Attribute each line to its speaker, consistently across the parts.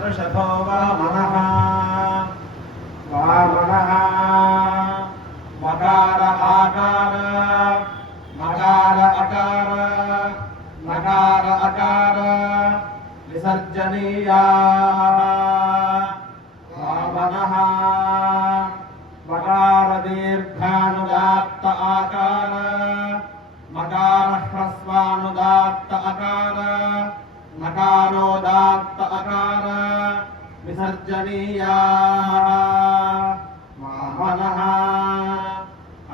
Speaker 1: సర్షభో వామనః వామనః మకార ఆకార. మకార అకార. నకార అకార. విసర్జనీయా. వామనః మజ్జనీయా వామనః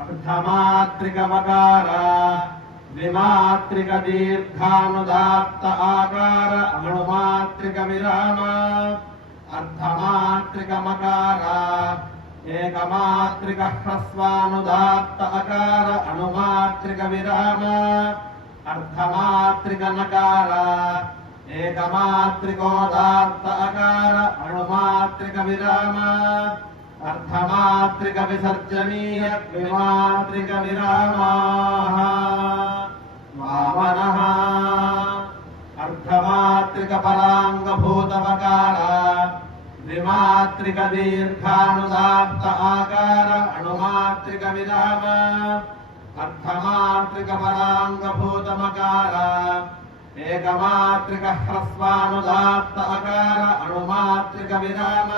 Speaker 1: అర్ధమాత్రికమకార ద్విమాత్రిక దీర్ఘానుదాత్త ఆకార అణుమాత్రిక విరామ అర్ధమాత్రికమకార ఏకమాత్రిక హ్రస్వానుదాత్త అకార అణుమాత్రిక విరామ అర్ధమాత్రిక నకార ఏకమాత్రికోదార్త అకార అణుమాత్రిక విరామ అర్థమాత్రిక విసర్జనీయ విమాత్రిక విరామా వామన అర్థమాత్రిక పరాంగభూతవకార ద్విమాత్రిక దీర్ఘానుదార్త ఆకార అణుమాత్రిక విరామ అర్థమాత్రిక పరాంగభూతమకార ఏకమాత్రిక హ్రస్వానుదాత్త అకార అణుమాత్రిక విరామ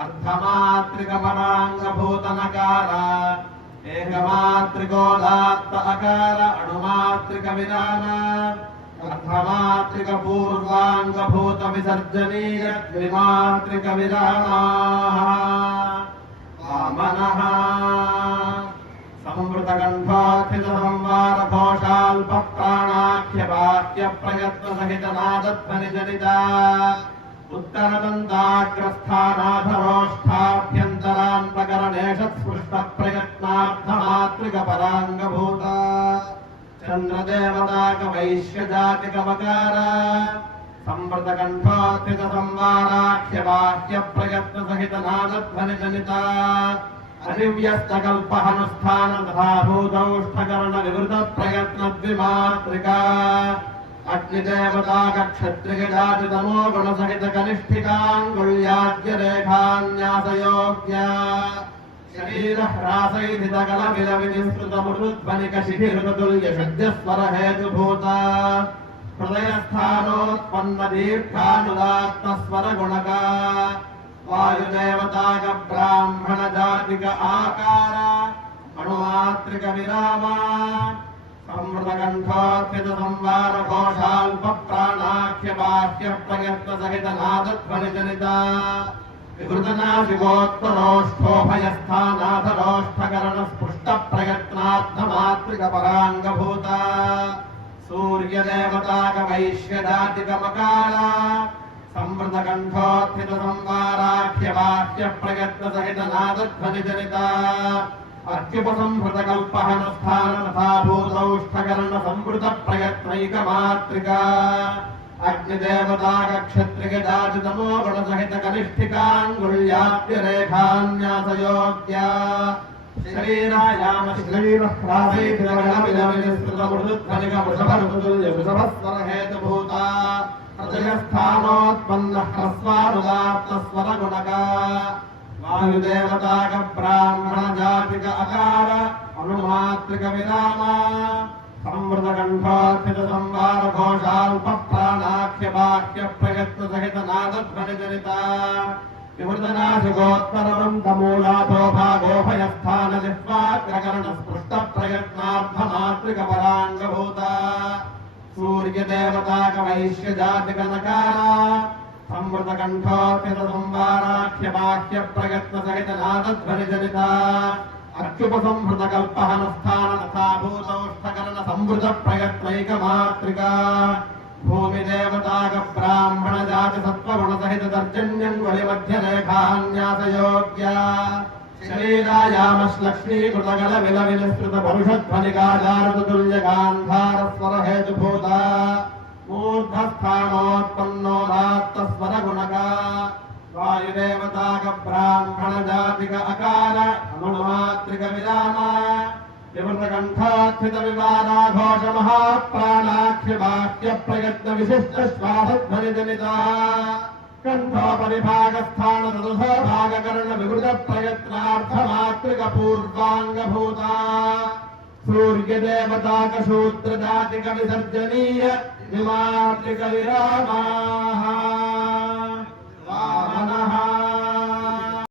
Speaker 1: అర్ధమాత్రిక పరాంగభూతనకార ఏకమాత్రికోదాత్త అకార అణుమాత్రిక విరామ అర్ధమాత్రిక పూర్వాంగభూత విసర్జనీయ ద్విమాత్రిక విరామా संवृतकण्ठोत्थितसंवारघोषाल्पप्राणाख्यवाक्यप्रयत्नसहितनादध्वनिजनिता उत्तरदन्ताग्रस्थानाथरोष्ठाभ्यन्तरान्तकरणेशत्स्पृष्टप्रयत्नार्थमातृकपराङ्गभूता चन्द्रदेवताकवैश्यजातिकवकार संवृतकण्ठोत्थितसंवाराख्यवाक्यप्रयत्नसहितनादध्वनिजनिता अनिव्यस्तकल्पहनुष्ठान तथा भूतौष्ठकरण विवृत प्रयत्न द्विमात्रिका अग्निदेवताकक्षत्रियजातितमो गुणसहित कनिष्ठिकाङ्गुल्याद्य रेखान्यासयोग्या शरीरह्रासैधितकलमिलविनिस्तृतमृद्ध्वनिकशिखिहृततुल्यशब्दस्वर हृदयस्थानोत्पन्न दीर्घानुदात्तस्वरगुणका वायुदेवताक ब्राह्मण जातिक आकार अणुमात्रिक అమృతగంఠోర్పిత సంవార ఘోషాల్ప ప్రాణాఖ్య బాహ్య ప్రయత్న సహిత నాదధ్వని జనిత వివృతనాశిగోత్తరోష్ఠోభయస్థానాథరోష్ఠకరణ స్పృష్ట ప్రయత్నార్థమాత్రికపరాంగభూత సూర్యదేవతాకవైశ్యదాతికమకాల సంవృతకంఠోత్థిత సంవారాఖ్య బాహ్య ప్రయత్న సహిత నాదధ్వని జనిత अत्युपसंहृतकल्पहनुष्ठान तथा भूतौष्ठकर्ण संवृत प्रयत्नैकमात्रिका अग्निदेवताकक्षत्रियजातितमो गुणसहित कनिष्ठिकाङ्गुल्याप्य रेखान्यासयोग्या शरीरायाम शरीरह्रासैर्वृषभरुतुल्यवृषभस्वरहेतुभूता हृदयस्थानोत्पन्न ह्रस्वानुदात्तस्वरगुणका ఆయుదేవతాక బ్రాహ్మణ జాతిక అకార అనుమాత్రిక విరామ సంవృత సంవృతకంఠార్పిత సంవార ఘోషాల్ప ప్రాణాఖ్య బాహ్య ప్రయత్న సహిత నాదధ్వనిజనిత విమృతనాశగోత్తరవృందమూలాభోభాగోభయస్థాన జిహ్వాగ్రకరణ స్పృష్ట ప్రయత్నార్థమాత్రిక పరాంగభూత సూర్యదేవతాక వైశ్య వైశ్యజాతిక నకారా संवृतकण्ठोत्थित संवाराख्य बाह्य प्रयत्न सहित नादध्वनिजनिता अत्युपसंहृतकल्पहनस्थान तथा भूतौष्ठकरण संवृत प्रयत्नैकमात्रिका भूमिदेवताक ब्राह्मण जाति सत्त्वगुण सहित दर्जन्यङ्गुलि मध्य रेखान्यासयोग्या शरीरायामश्लक्ष्मीकृतगल विलविनिस्तृत भरुषध्वनिकाचारतुल्य गान्धारस्वर हेतुभूता मूर्धस्थानोत्पन्नोदात्तस्वरगुणका वायुदेवताक ब्राह्मण जातिक अकार अनुमात्रिक विराम विवृतकण्ठास्थित विवादाघोष महाप्राणाख्य वाक्य सूर्यदेवताकशूत्रजातिकविसर्जनीय विमातृकविरामाः